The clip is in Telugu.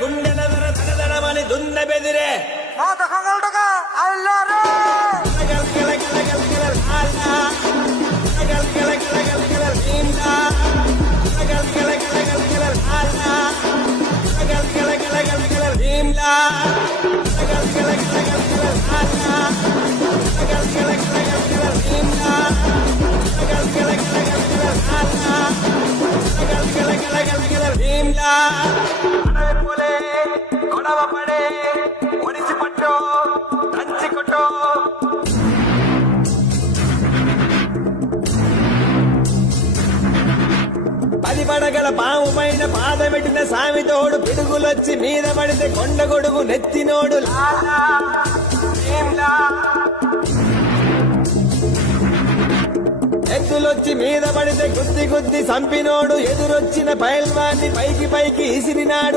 గుండెల దడదడమని దున్న బెదిరే గొడవ పడే ఒడిసి పట్టో దంచి కొట్టో పది పడగల పాము పైన పాదమెట్టిన సామితోడు పిడుగులొచ్చి మీద పడితే కొండ గొడుగు నెత్తినోడు ఎద్దులొచ్చి మీద పడితే గుద్ది గుద్ది సంపినోడు ఎదురొచ్చిన పైల్వాన్ని పైకి ఇసిరినాడు